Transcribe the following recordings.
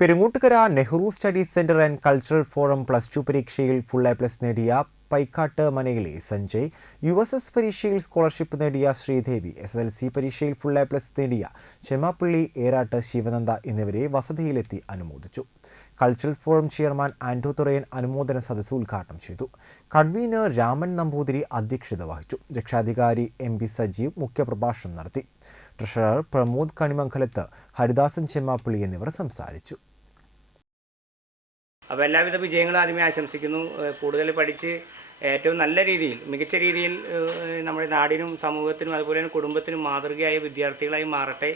Perungottukara Nehru studies centre and cultural forum +2 പരീക്ഷയിൽ full A plus നേടിയ Paikkat മനയിലെ Sanjay, USS പരീക്ഷയിൽ സ്കോളർഷിപ്പ് നേടിയ ശ്രീദേവി, SSLC പരീക്ഷയിൽ ഫുൾ എ പ്ലസ് നേടിയ ചെമാപ്പള്ളി ഏറാട്ട് ശിവനന്ദ എന്നിവരെ വസതിയിലെത്തി അനുമോദിച്ചു. കൾച്ചറൽ ഫോറം ചെയർമാൻ ആൻഡ്രൂ തുറയൻ അനുമോദന സദസ്സ് ഉദ്ഘാടനം ചെയ്തു. കൺവീനർ രാമൻ നമ്പൂതിരി അധ്യക്ഷത വഹിച്ചു. രക്ഷാധികാരി MB സജീവ് മുഖ്യപ്രഭാഷണം നടത്തി. ട്രഷറർ പ്രമോദ് കണിമംഗലത്ത്, ഹരിദാസൻ ചെമാപ്പള്ളി എന്നിവർ സംസാരിച്ചു. അപ്പോൾ എല്ലാവിധ വിജയങ്ങളും ആദ്യമേ ആശംസിക്കുന്നു. കൂടുതൽ പഠിച്ച് ഏറ്റവും നല്ല രീതിയിൽ, മികച്ച രീതിയിൽ നമ്മുടെ നാടിനും സമൂഹത്തിനും അതുപോലെ തന്നെ കുടുംബത്തിനും മാതൃകയായ വിദ്യാർത്ഥികളായി മാറട്ടെ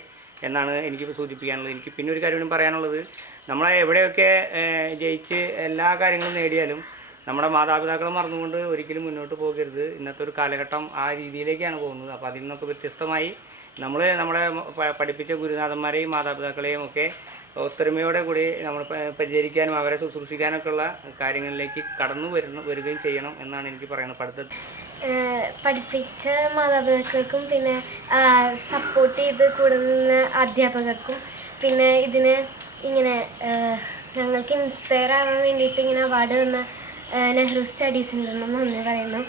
എന്നാണ് എനിക്ക് സൂചിപ്പിക്കാനുള്ളത്. എനിക്ക് പിന്നെ ഒരു കാര്യം പറയാനുള്ളത്, നമ്മളെ എവിടെയൊക്കെ ജയിച്ച് എല്ലാ കാര്യങ്ങളും നേടിയാലും നമ്മുടെ മാതാപിതാക്കളെ മറന്നുകൊണ്ട് ഒരിക്കലും മുന്നോട്ട് പോകരുത്. ഇന്നത്തെ ഒരു കാലഘട്ടം ആ രീതിയിലേക്കാണ് പോകുന്നത്. അപ്പോൾ അതിൽ നിന്നൊക്കെ വ്യത്യസ്തമായി നമ്മുടെ പഠിപ്പിച്ച ഗുരുനാഥന്മാരെയും മാതാപിതാക്കളെയും ഒക്കെ ഒത്തൊരുമയോടെ കൂടി നമ്മൾ പരിചരിക്കാനും അവരെ ശുശ്രൂഷിക്കാനൊക്കെ ഉള്ള കാര്യങ്ങളിലേക്ക് വരികയും ചെയ്യണം എന്നാണ് എനിക്ക് പറയുന്നത്. പഠിപ്പിച്ച മാതാപിതാക്കൾക്കും പിന്നെ സപ്പോർട്ട് ചെയ്ത് കൂടെ നിന്ന് അധ്യാപകർക്കും പിന്നെ ഇതിന് ഇങ്ങനെ ഞങ്ങൾക്ക് ഇൻസ്പയർ ആവാൻ വേണ്ടിയിട്ട് ഇങ്ങനെ അവാർഡ് തന്ന നെഹ്റു സ്റ്റഡീസ് സെൻ്ററിനും നന്ദി പറയുന്നു.